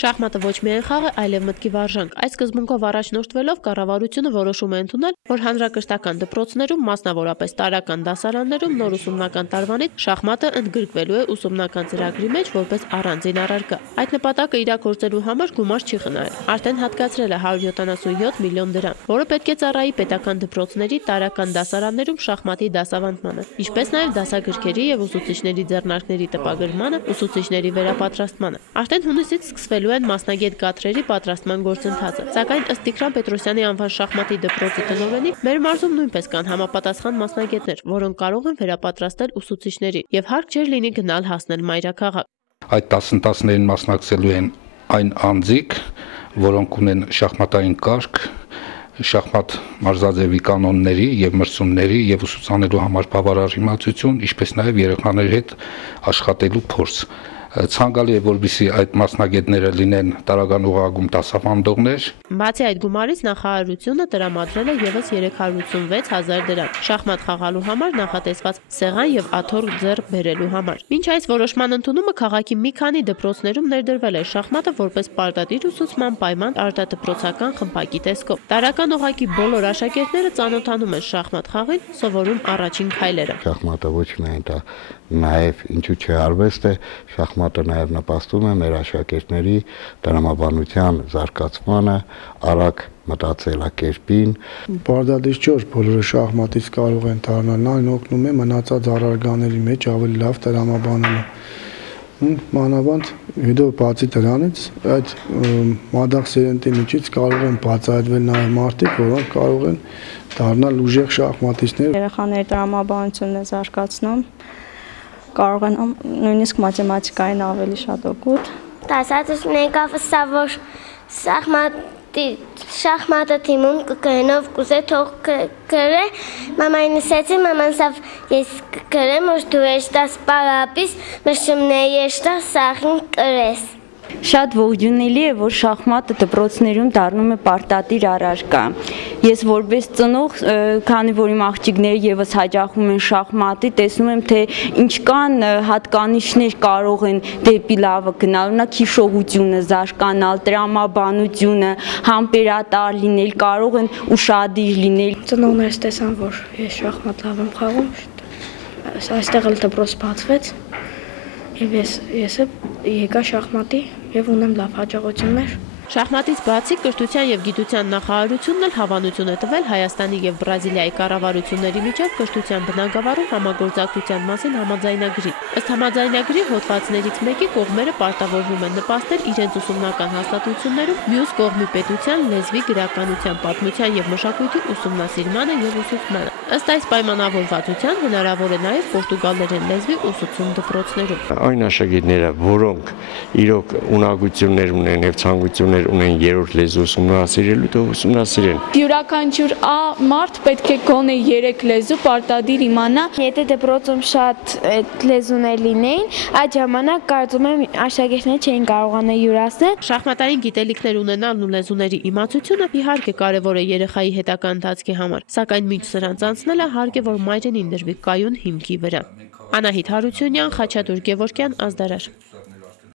Շախմատը ոչ միայն խաղ է, այլև մտքի վարժանք։ Այս սկզբունքով առաջնորդվելով կառավարությունը որոշում է ընդունել, որ հանրակրթական դպրոցներում, մասնավորապես տարրական դասարաններում նոր ուսումնական տարվանից շախմատը ընդգրկվելու է ուսումնական ծրագրի մեջ որպես առանձին առարկա։ Այդ նպատակը իրագործելու համար գումար չի խնայել։ Արդեն հատկացրել է 177 միլիոն դրամ, որը պետք է ծառայի պետական դպրոցների տարրական դասարաններում շախմատի դասավանդմանը, ինչպես նաև դասագրքերի եւ ուսուցիչների ձեռնարկների տպագրմանը, ուսուցիչների վերապատրաստմանը։ Արդեն հունիսից սկսվելու են մասնագետ կադրերի պատրաստման գործընթացը, սակայն ըստ Տիգրան Պետրոսյանի անվան շախմատի դպրոցի տնօրենի, մեր մարզում նույնպես կան համապատասխան մասնագետներ, որոնք կարող են վերապատրաստել ուսուցիչների, եւ հարկ չէր լինի գնալ հասնել մայրաքաղաք։ Այդ դասընթացներին մասնակցելու են այն անձիկ, որոնք ունեն շախմատային կարգ, շախմատ մարզաձևի կանոնների եւ մրցումների եւ ուսուցանելու համար բավարար իմացություն, ինչպես նաեւ երեխաների հետ աշխատելու փորձ։ Ցանկալի է, որպեսզի այդ մասնագետները լինեն տարական ուղղագում դասավանդողներ։ Բացի այդ գումարից նախարարությունը տրամադրել է եւս 386,000 դրամ շախմատ խաղալու համար նախատեսված սեղան եւ աթոռ ձեռք բերելու համար։ Մինչ այս որոշման ընդունումը քաղաքի մի քանի դպրոցներում ներդրվել է շախմատը որպես պարտադիր ուսուցման պայման արտադպրոցական խմբակի տեսքով։ Տարական օղակի բոլոր աշակերտները ծանոթանում են շախմատ խաղին, սովորում առաջին քայլերը։ Շախմատը ոչ միայն դա նաև ինչու՞ չէ արվեստ է, շախմատը նաև նպաստում է մեր աշակերտների տրամաբանության զարգացմանը, արագ մտածելակերպին։ Պարտադիր չէ, որ բոլորը շախմատից կարող են դառնալ, այն օգնում է մնացած առարկաների մեջ ավելի լավ տրամաբանելու։ Մանավանդ հետո բացի դրանից այդ մադաղ սերնդի միջից կարող են բացահայտվել նաև մարդիկ, որոնք կարող են դառնալ ուժեղ շախմատիստներ։ Երեխաների տրամաբանությունն է զարգացնում, կարող են նույնիսկ մաթեմատիկային ավելի շատ օգուտ։ Դասածությունների կապը որ շախմատը թիմում կգնով կուզե թող գրե, մամային ասեցի, մաման սավ ես գրեմ, որ դու էշտաս պարապիս, մշմների էշտաս սաղին կրես։ Շատ ողջունելի է, որ շախմատը դպրոցներում դառնում է պարտադիր առարկա։ Ես որպես ծնող, քանի որ իմ աղջիկները եւս հաճախում են շախմատի, տեսնում եմ, թե ինչքան հատկանիշներ կարող են դեպի լավը գնալ, օրինակ հիշողությունը զարգանալ, տրամաբանությունը, համբերատար լինել, կարող են ուշադիր լինել։ Ծնողներս տեսան, որ ես շախմատ լավ եմ խաղում, այստեղ էլ դպրոց բացվեց։ Եվ ես եկա շախմատի եւ ունեմ լավ հաջողություններ։ Շախմատից բացի կրթության եւ գիտության նախարարությունն էլ հավանություն է տվել Հայաստանի եւ Բրազիլիայի կառավարությունների միջև կրթության բնագավառում համագործակցության մասին համաձայնագրի։ Ըստ համաձայնագրի հոդվածներից մեկի կողմերը պարտավորվում են նպաստել իրենց ուսումնական հաստատություններում մյուս կողմի պետության, լեզվի, գրականության, պատմության եւ մշակույթի ուսումնասիրմանը եւ ուսուցմանը։ Ըստ այս պայմանավորվածության հնարավոր է նաեւ պորտուգալերեն լեզվի ուսուցում դպրոցներում։ Այն աշակերտները, որոնք իրոք ունակություններ ունեն եւ ցանկություններ ունեն երրորդ լեզու ուսումնասիրելու, դա ուսումնասիրեն։ Յուրաքանչյուր մարդ պետք է գոնե 3 լեզու պարտադիր իմանա։ Եթե դպրոցում շատ լեզուներ լինեին, այդ ժամանակ կարծում եմ աշակերտները չէին կարողանա յուրացնել։ Շախմատային գիտելիքներ ունենալն ու լեզուների իմացությունը իհարկե կարևոր է երեխայի հետագա ընթացքի համար, սակայն մինչ սրանց անցնելը հարկ է, որ մայրենին դրվի կայուն հիմքի վրա։ Անահիտ Հարությունյան, Խաչատուր Գևորգյան, Ազդարար։